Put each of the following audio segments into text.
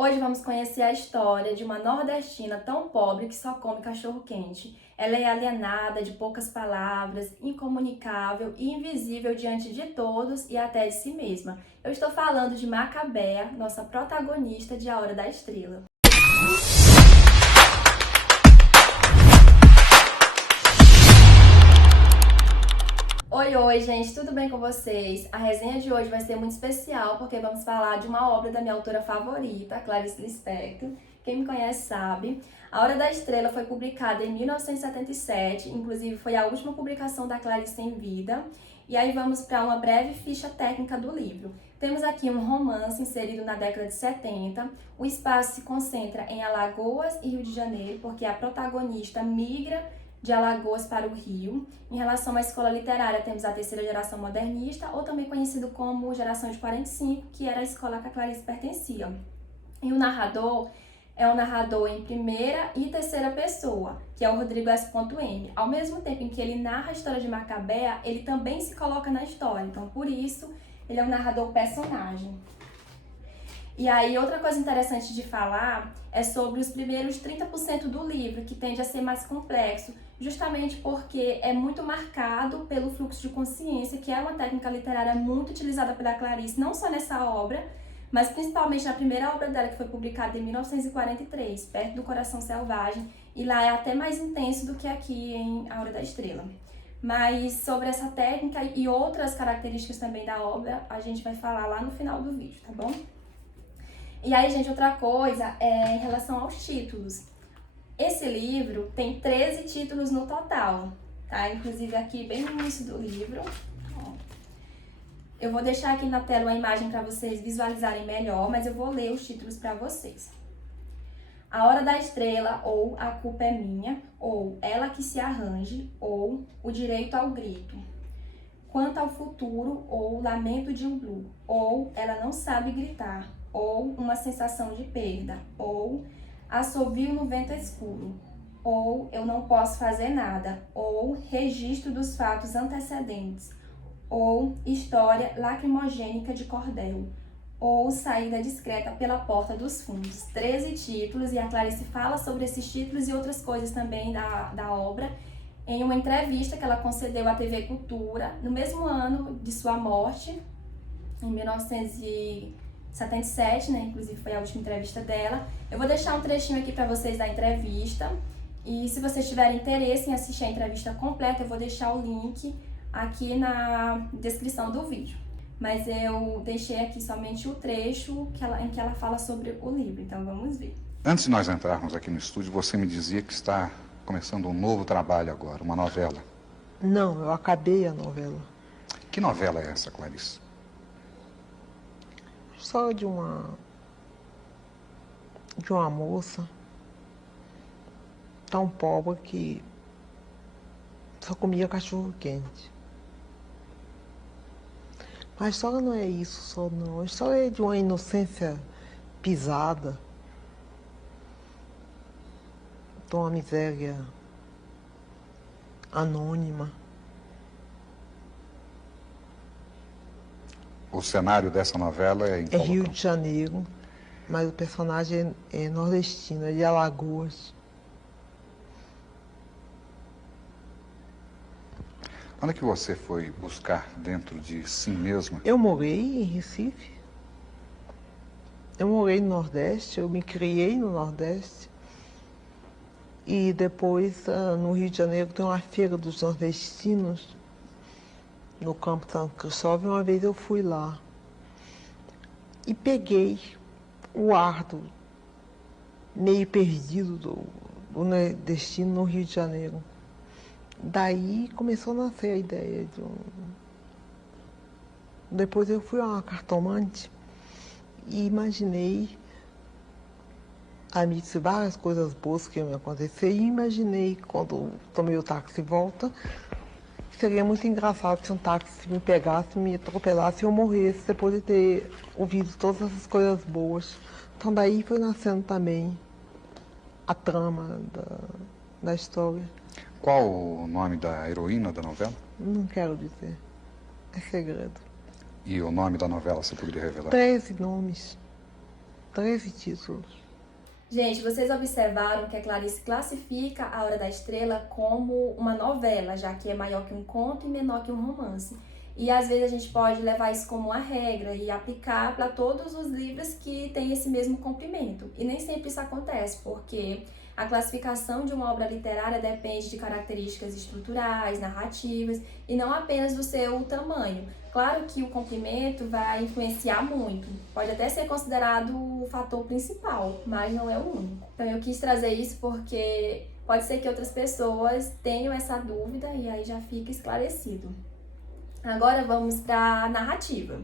Hoje vamos conhecer a história de uma nordestina tão pobre que só come cachorro-quente. Ela é alienada, de poucas palavras, incomunicável e invisível diante de todos e até de si mesma. Eu estou falando de Macabea, nossa protagonista de A Hora da Estrela. Oi, gente, tudo bem com vocês? A resenha de hoje vai ser muito especial porque vamos falar de uma obra da minha autora favorita, Clarice Lispector. Quem me conhece sabe. A Hora da Estrela foi publicada em 1977, inclusive foi a última publicação da Clarice em vida. E aí vamos para uma breve ficha técnica do livro. Temos aqui um romance inserido na década de 70. O espaço se concentra em Alagoas e Rio de Janeiro, porque a protagonista migra de Alagoas para o Rio. Em relação à escola literária, temos a terceira geração modernista, ou também conhecido como geração de 45, que era a escola que a Clarice pertencia. E o narrador é um narrador em primeira e terceira pessoa, que é o Rodrigo S. M. Ao mesmo tempo em que ele narra a história de Macabea, ele também se coloca na história, então por isso ele é um narrador personagem. E aí, outra coisa interessante de falar é sobre os primeiros 30% do livro, que tende a ser mais complexo, justamente porque é muito marcado pelo fluxo de consciência, que é uma técnica literária muito utilizada pela Clarice, não só nessa obra, mas principalmente na primeira obra dela, que foi publicada em 1943, Perto do Coração Selvagem, e lá é até mais intenso do que aqui em A Hora da Estrela. Mas sobre essa técnica e outras características também da obra, a gente vai falar lá no final do vídeo, tá bom? E aí, gente, outra coisa é em relação aos títulos. Esse livro tem 13 títulos no total, tá? Inclusive aqui bem no início do livro. Ó. Eu vou deixar aqui na tela uma imagem para vocês visualizarem melhor, mas eu vou ler os títulos para vocês. A Hora da Estrela, ou A Culpa é Minha, ou Ela que se Arranje, ou O Direito ao Grito. Quanto ao Futuro, ou Lamento de um Blue, ou Ela Não Sabe Gritar, ou Uma Sensação de Perda, ou Assovio no Vento Escuro, ou Eu Não Posso Fazer Nada, ou Registro dos Fatos Antecedentes, ou História Lacrimogênica de Cordel, ou Saída Discreta pela Porta dos Fundos. 13 títulos, e a Clarice fala sobre esses títulos e outras coisas também da obra em uma entrevista que ela concedeu à TV Cultura no mesmo ano de sua morte, em 1977, né? Inclusive foi a última entrevista dela. Eu vou deixar um trechinho aqui para vocês da entrevista, e se vocês tiverem interesse em assistir a entrevista completa, eu vou deixar o link aqui na descrição do vídeo. Mas eu deixei aqui somente o trecho em que ela fala sobre o livro, então vamos ver. Antes de nós entrarmos aqui no estúdio, você me dizia que está começando um novo trabalho agora, uma novela. Não, eu acabei a novela. Que novela é essa, Clarice? Só de uma moça tão pobre que só comia cachorro quente. Mas a história não é isso só, não. A história é de uma inocência pisada, de uma miséria anônima. O cenário dessa novela é em É qual Rio local? de Janeiro, mas o personagem é nordestino, é de Alagoas. Onde é que você foi buscar dentro de si mesma? Eu morei em Recife. Eu morei no Nordeste, eu me criei no Nordeste. E depois, no Rio de Janeiro, tem uma feira dos nordestinos, no Campo Santo Cristóvão. Uma vez eu fui lá e peguei o ar meio perdido do nordestino no Rio de Janeiro. Daí começou a nascer a ideia de um... Depois eu fui a uma cartomante e imaginei, me disse várias coisas boas que iam me acontecer, e imaginei, quando tomei o táxi de volta, que seria muito engraçado se um táxi me pegasse, me atropelasse e eu morresse depois de ter ouvido todas essas coisas boas. Então daí foi nascendo também a trama da história. Qual o nome da heroína da novela? Não quero dizer, é segredo. E o nome da novela, você poderia revelar? 13 nomes. 13 títulos. Gente, vocês observaram que a Clarice classifica A Hora da Estrela como uma novela, já que é maior que um conto e menor que um romance. E às vezes a gente pode levar isso como uma regra e aplicar para todos os livros que têm esse mesmo comprimento. E nem sempre isso acontece, porque a classificação de uma obra literária depende de características estruturais, narrativas e não apenas do seu tamanho. Claro que o comprimento vai influenciar muito, pode até ser considerado o fator principal, mas não é o único. Então eu quis trazer isso porque pode ser que outras pessoas tenham essa dúvida e aí já fica esclarecido. Agora vamos para a narrativa.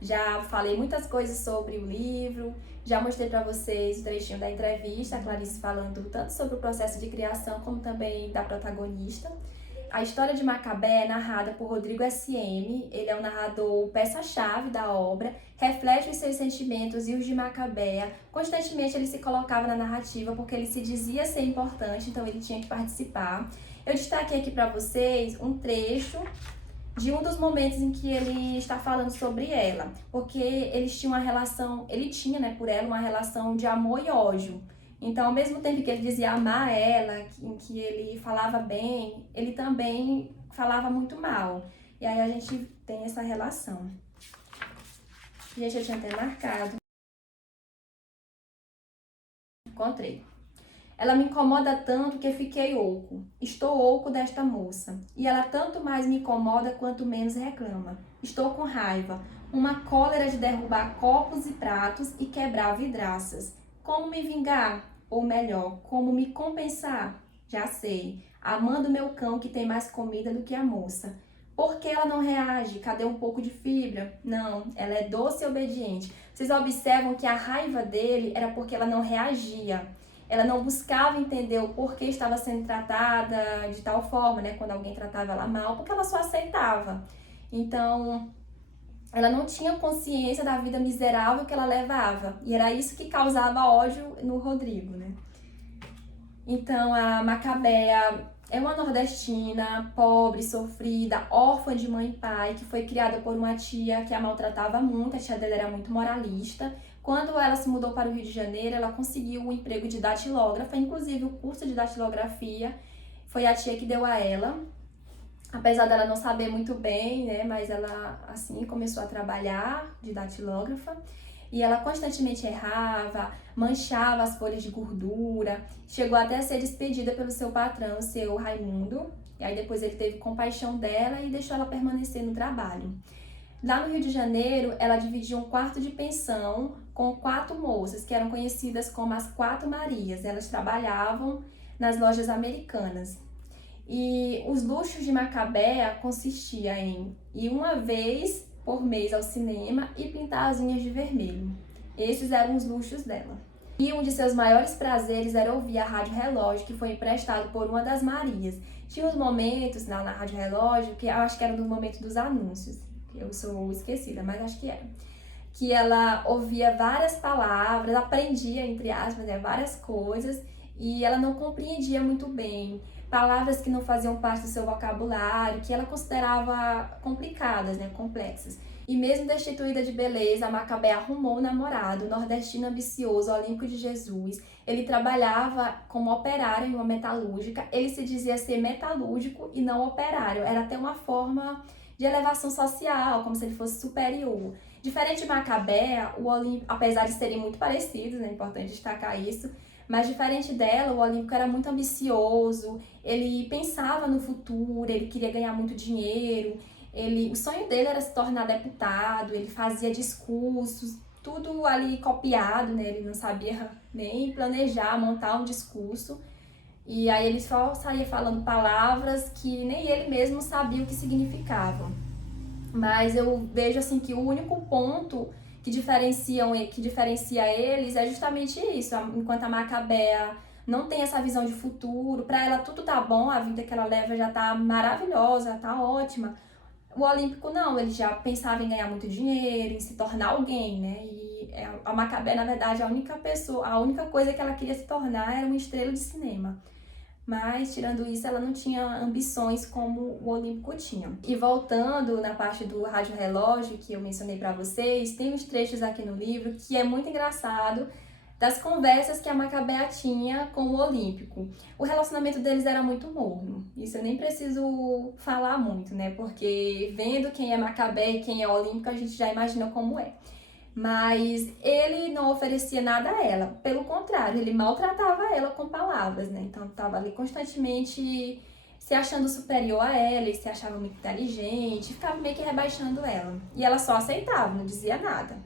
Já falei muitas coisas sobre o livro, já mostrei para vocês o trechinho da entrevista, a Clarice falando tanto sobre o processo de criação como também da protagonista. A história de Macabé é narrada por Rodrigo S.M., ele é o narrador peça-chave da obra, reflete os seus sentimentos e os de Macabea. Constantemente ele se colocava na narrativa porque ele se dizia ser importante, então ele tinha que participar. Eu destaquei aqui para vocês um trecho de um dos momentos em que ele está falando sobre ela, porque eles tinham uma relação, ele tinha, né, por ela uma relação de amor e ódio. Então, ao mesmo tempo que ele dizia amar ela, em que ele falava bem, ele também falava muito mal. E aí a gente tem essa relação. Gente, eu tinha até marcado. Encontrei. Ela me incomoda tanto que fiquei oco. Estou oco desta moça. E ela tanto mais me incomoda quanto menos reclama. Estou com raiva. Uma cólera de derrubar copos e pratos e quebrar vidraças. Como me vingar? Ou melhor, como me compensar? Já sei. Amando meu cão que tem mais comida do que a moça. Por que ela não reage? Cadê um pouco de fibra? Não, ela é doce e obediente. Vocês observam que a raiva dele era porque ela não reagia. Ela não buscava entender o porquê estava sendo tratada de tal forma, né? Quando alguém tratava ela mal, porque ela só aceitava. Então, ela não tinha consciência da vida miserável que ela levava. E era isso que causava ódio no Rodrigo, né? Então, a Macabea é uma nordestina, pobre, sofrida, órfã de mãe e pai, que foi criada por uma tia que a maltratava muito. A tia dela era muito moralista. Quando ela se mudou para o Rio de Janeiro, ela conseguiu o emprego de datilógrafa, inclusive o curso de datilografia foi a tia que deu a ela. Apesar dela não saber muito bem, né, mas ela assim começou a trabalhar de datilógrafa. E ela constantemente errava, manchava as folhas de gordura, chegou até a ser despedida pelo seu patrão, o seu Raimundo. E aí depois ele teve compaixão dela e deixou ela permanecer no trabalho. Lá no Rio de Janeiro, ela dividia um quarto de pensão com 4 moças, que eram conhecidas como as 4 Marias. Elas trabalhavam nas lojas americanas. E os luxos de Macabea consistia em ir uma vez por mês ao cinema e pintar as unhas de vermelho. Esses eram os luxos dela. E um de seus maiores prazeres era ouvir a Rádio Relógio, que foi emprestado por uma das Marias. Tinha uns momentos na Rádio Relógio, que eu acho que era no momento dos anúncios, eu sou esquecida, mas acho que era, que ela ouvia várias palavras, aprendia, entre aspas, né, várias coisas, e ela não compreendia muito bem palavras que não faziam parte do seu vocabulário, que ela considerava complicadas, né, complexas. E mesmo destituída de beleza, a Macabé arrumou um namorado, um nordestino ambicioso, Olímpico de Jesus. Ele trabalhava como operário em uma metalúrgica. Ele se dizia ser metalúrgico e não operário. Era até uma forma de elevação social, como se ele fosse superior. Diferente de Macabé, o Olímpico, apesar de serem muito parecidos, é importante destacar isso, mas diferente dela, o Olímpico era muito ambicioso, ele pensava no futuro, ele queria ganhar muito dinheiro, o sonho dele era se tornar deputado, ele fazia discursos, tudo ali copiado, né? Ele não sabia nem planejar, montar um discurso. E aí ele só saía falando palavras que nem ele mesmo sabia o que significavam. Mas eu vejo assim que o único ponto que diferencia eles é justamente isso. Enquanto a Macabea não tem essa visão de futuro, para ela tudo tá bom, a vida que ela leva já tá maravilhosa, tá ótima. O Olímpico não, ele já pensava em ganhar muito dinheiro, em se tornar alguém, né? E a Macabea, na verdade, a única coisa que ela queria se tornar era uma estrela de cinema. mas tirando isso, ela não tinha ambições como o Olímpico tinha. E voltando na parte do rádio relógio que eu mencionei para vocês, tem uns trechos aqui no livro que é muito engraçado, das conversas que a Macabea tinha com o Olímpico. O relacionamento deles era muito morno. Isso eu nem preciso falar muito, né? Porque vendo quem é Macabea e quem é Olímpico, a gente já imagina como é. Mas ele não oferecia nada a ela. Pelo contrário, ele maltratava ela com palavras, né? Então estava ali constantemente se achando superior a ela, ele se achava muito inteligente, ficava meio que rebaixando ela. E ela só aceitava, não dizia nada.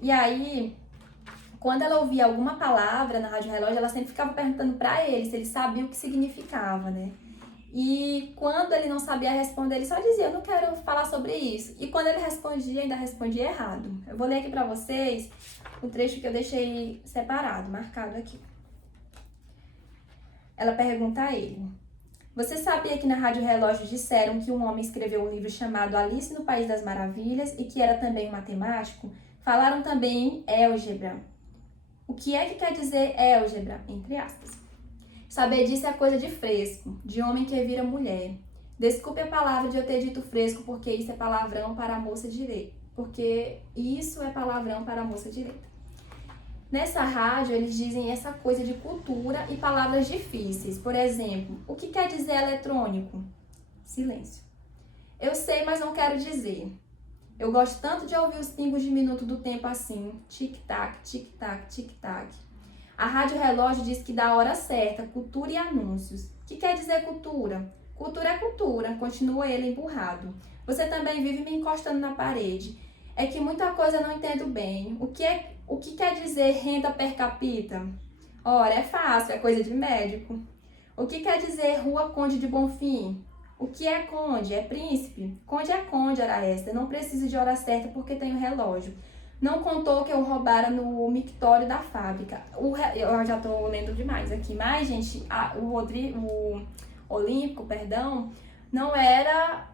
E aí, quando ela ouvia alguma palavra na rádio relógio, ela sempre ficava perguntando para ele se ele sabia o que significava, né? E quando ele não sabia responder, ele só dizia, eu não quero falar sobre isso. E quando ele respondia, ainda respondia errado. Eu vou ler aqui para vocês o trecho que eu deixei separado, marcado aqui. Ela pergunta a ele, você sabia que na rádio relógio disseram que um homem escreveu um livro chamado Alice no País das Maravilhas e que era também um matemático? Falaram também em álgebra. O que é que quer dizer álgebra? Entre aspas. Saber disso é coisa de fresco, de homem que vira mulher. Desculpe a palavra de eu ter dito fresco, porque isso é palavrão para a moça direita. Porque isso é palavrão para a moça direita. Nessa rádio, eles dizem essa coisa de cultura e palavras difíceis. Por exemplo, o que quer dizer eletrônico? Silêncio. Eu sei, mas não quero dizer. Eu gosto tanto de ouvir os pingos de minuto do tempo assim, tic-tac, tic-tac, tic-tac. A rádio relógio diz que dá a hora certa, cultura e anúncios. O que quer dizer cultura? Cultura é cultura, continua ele emburrado. Você também vive me encostando na parede. É que muita coisa eu não entendo bem. O que quer dizer renda per capita? Ora, é fácil, é coisa de médico. O que quer dizer Rua Conde de Bonfim? O que é conde? É príncipe? Conde é conde, era esta. Não preciso de hora certa porque tenho relógio. Não contou que eu roubara no mictório da fábrica. Eu já tô lendo demais aqui. Mas, gente, o Olímpico, perdão, não era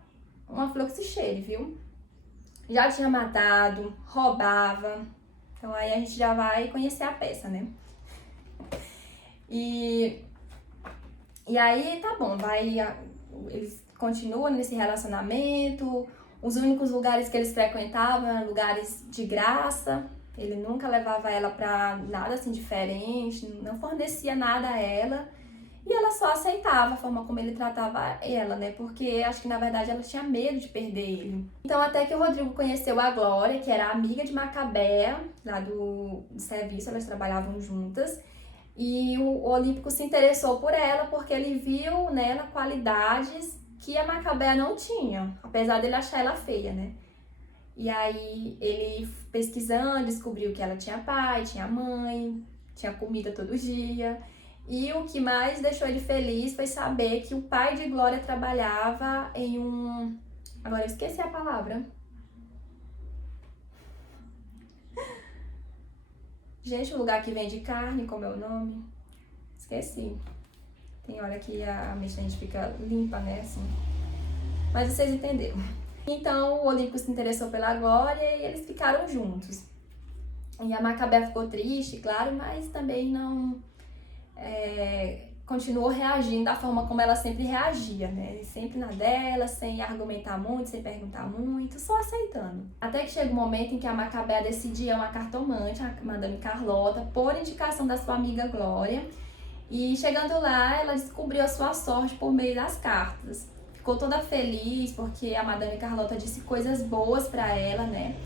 uma fluxicheire, viu? Já tinha matado, roubava. Então aí a gente já vai conhecer a peça, né? E aí, tá bom, eles continuam nesse relacionamento, os únicos lugares que eles frequentavam eram lugares de graça, ele nunca levava ela pra nada assim diferente, não fornecia nada a ela, e ela só aceitava a forma como ele tratava ela, né, porque acho que na verdade ela tinha medo de perder ele. Então até que o Rodrigo conheceu a Glória, que era amiga de Macabea, lá do serviço, elas trabalhavam juntas, e o Olímpico se interessou por ela porque ele viu nela qualidades que a Macabea não tinha, apesar dele achar ela feia, né? E aí ele, pesquisando, descobriu que ela tinha pai, tinha mãe, tinha comida todo dia. E o que mais deixou ele feliz foi saber que o pai de Glória trabalhava em um... Agora eu esqueci a palavra. Gente, o lugar que vende carne, como é o nome? Esqueci. Tem hora que a mente da gente fica limpa, né, assim. Mas vocês entenderam. Então, o Olímpico se interessou pela Glória e eles ficaram juntos. E a Macabea ficou triste, claro, mas também não... continuou reagindo da forma como ela sempre reagia, né? Sempre na dela, sem argumentar muito, sem perguntar muito, só aceitando. Até que chega um momento em que a Macabea decidia uma cartomante, a Madame Carlota, por indicação da sua amiga Glória. E chegando lá, ela descobriu a sua sorte por meio das cartas. Ficou toda feliz porque a Madame Carlota disse coisas boas pra ela, né?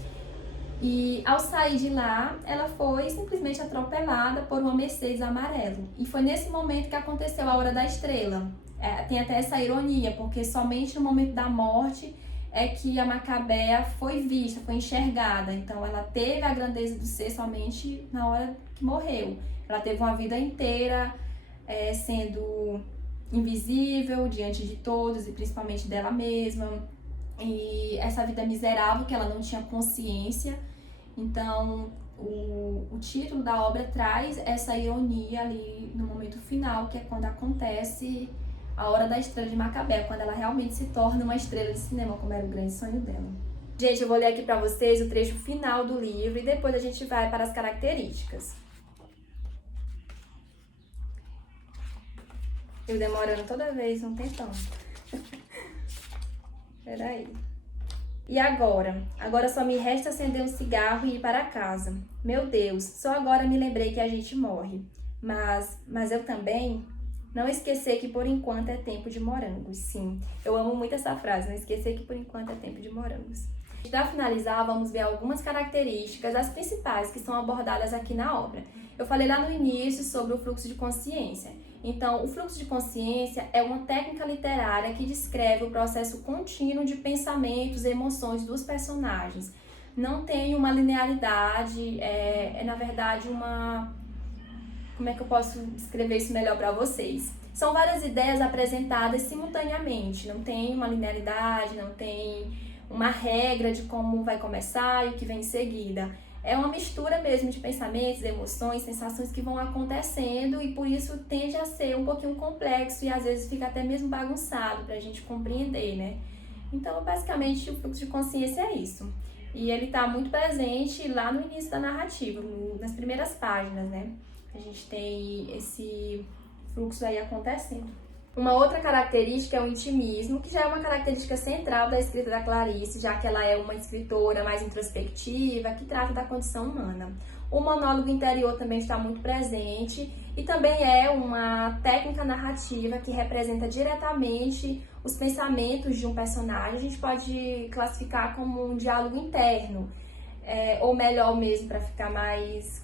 E ao sair de lá, ela foi simplesmente atropelada por uma Mercedes amarelo. E foi nesse momento que aconteceu a Hora da Estrela. Tem até essa ironia, porque somente no momento da morte é que a Macabea foi vista, foi enxergada. Então ela teve a grandeza do ser somente na hora que morreu. Ela teve uma vida inteira sendo invisível diante de todos e principalmente dela mesma. E essa vida miserável que ela não tinha consciência. Então o título da obra traz essa ironia ali no momento final, que é quando acontece a Hora da Estrela de Macabea, quando ela realmente se torna uma estrela de cinema, como era o grande sonho dela. Gente, eu vou ler aqui pra vocês o trecho final do livro e depois a gente vai para as características. Eu demorando toda vez um tempão. Peraí. E agora? Agora só me resta acender um cigarro e ir para casa. Meu Deus, só agora me lembrei que a gente morre. Mas eu também... Não esquecer que por enquanto é tempo de morangos. Sim, eu amo muito essa frase. Não esquecer que por enquanto é tempo de morangos. Para finalizar, vamos ver algumas características, as principais que são abordadas aqui na obra. Eu falei lá no início sobre o fluxo de consciência. Então, o fluxo de consciência é uma técnica literária que descreve o processo contínuo de pensamentos e emoções dos personagens. Não tem uma linearidade, na verdade uma... Como é que eu posso descrever isso melhor para vocês? São várias ideias apresentadas simultaneamente, não tem uma linearidade, não tem uma regra de como vai começar e o que vem em seguida. É uma mistura mesmo de pensamentos, emoções, sensações que vão acontecendo e por isso tende a ser um pouquinho complexo e às vezes fica até mesmo bagunçado para a gente compreender, né? Então, basicamente, o fluxo de consciência é isso. E ele está muito presente lá no início da narrativa, nas primeiras páginas, né? A gente tem esse fluxo aí acontecendo. Uma outra característica é o intimismo, que já é uma característica central da escrita da Clarice, já que ela é uma escritora mais introspectiva, que trata da condição humana. O monólogo interior também está muito presente e também é uma técnica narrativa que representa diretamente os pensamentos de um personagem. A gente pode classificar como um diálogo interno. Ou melhor mesmo, para ficar mais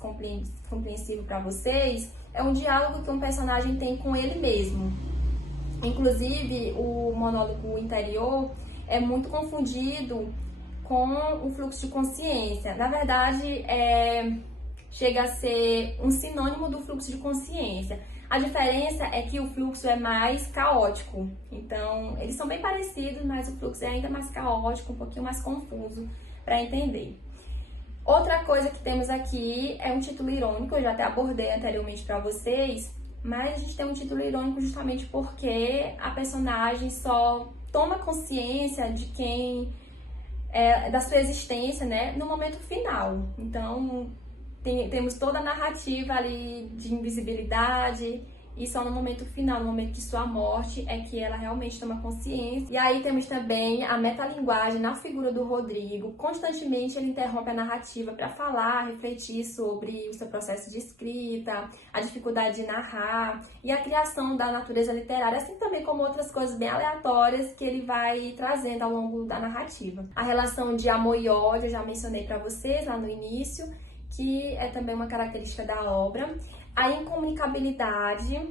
compreensível para vocês, é um diálogo que um personagem tem com ele mesmo. Inclusive, o monólogo interior é muito confundido com o fluxo de consciência. Na verdade, chega a ser um sinônimo do fluxo de consciência. A diferença é que o fluxo é mais caótico. Então, eles são bem parecidos, mas o fluxo é ainda mais caótico, um pouquinho mais confuso para entender. Outra coisa que temos aqui é um título irônico, eu já até abordei anteriormente para vocês, mas a gente tem um título irônico justamente porque a personagem só toma consciência de da sua existência, né, no momento final. Então, temos toda a narrativa ali de invisibilidade e só no momento final, no momento de sua morte, é que ela realmente toma consciência. E aí temos também a metalinguagem na figura do Rodrigo. Constantemente ele interrompe a narrativa para falar, refletir sobre o seu processo de escrita, a dificuldade de narrar e a criação da natureza literária, assim também como outras coisas bem aleatórias que ele vai trazendo ao longo da narrativa. A relação de amor e ódio eu já mencionei para vocês lá no início, que é também uma característica da obra. A incomunicabilidade,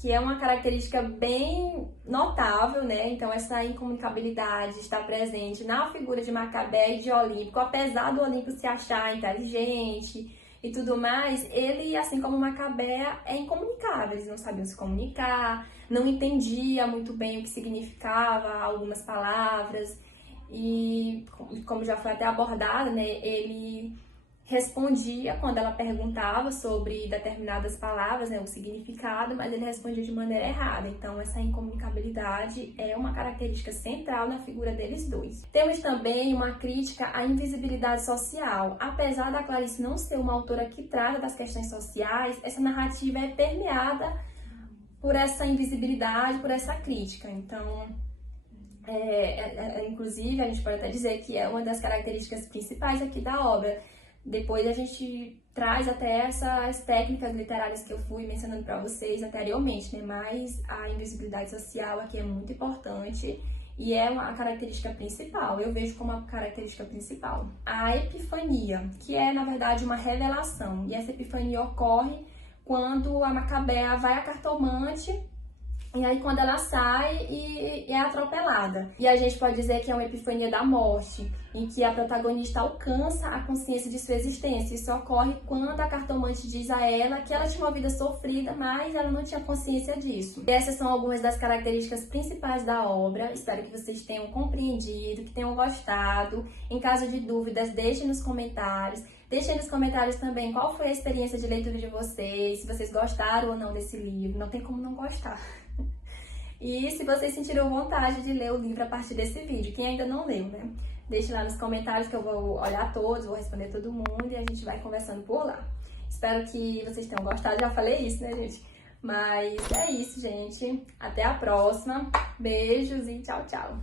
que é uma característica bem notável, né? Então, essa incomunicabilidade está presente na figura de Macabé e de Olímpico. Apesar do Olímpico se achar inteligente e tudo mais, ele, assim como Macabé, é incomunicável. Eles não sabiam se comunicar, não entendia muito bem o que significava algumas palavras. E, como já foi até abordado, né? Ele respondia quando ela perguntava sobre determinadas palavras, né, o significado, mas ele respondia de maneira errada. Então, essa incomunicabilidade é uma característica central na figura deles dois. Temos também uma crítica à invisibilidade social. Apesar da Clarice não ser uma autora que trata das questões sociais, essa narrativa é permeada por essa invisibilidade, por essa crítica. Então, inclusive, a gente pode até dizer que é uma das características principais aqui da obra. Depois a gente traz até essas técnicas literárias que eu fui mencionando para vocês anteriormente, né? Mas a invisibilidade social aqui é muito importante e é uma característica principal, eu vejo como uma característica principal. A epifania, que é, na verdade, uma revelação. E essa epifania ocorre quando a Macabea vai à cartomante e aí quando ela sai e é atropelada. E a gente pode dizer que é uma epifania da morte, em que a protagonista alcança a consciência de sua existência. Isso ocorre quando a cartomante diz a ela que ela tinha uma vida sofrida, mas ela não tinha consciência disso. E essas são algumas das características principais da obra. Espero que vocês tenham compreendido, que tenham gostado. Em caso de dúvidas, deixem nos comentários. Deixem nos comentários também qual foi a experiência de leitura de vocês, se vocês gostaram ou não desse livro. Não tem como não gostar. E se vocês sentiram vontade de ler o livro a partir desse vídeo, quem ainda não leu, né? Deixe lá nos comentários que eu vou olhar todos, vou responder todo mundo e a gente vai conversando por lá. Espero que vocês tenham gostado, já falei isso, né, gente? Mas é isso, gente. Até a próxima. Beijos e tchau, tchau.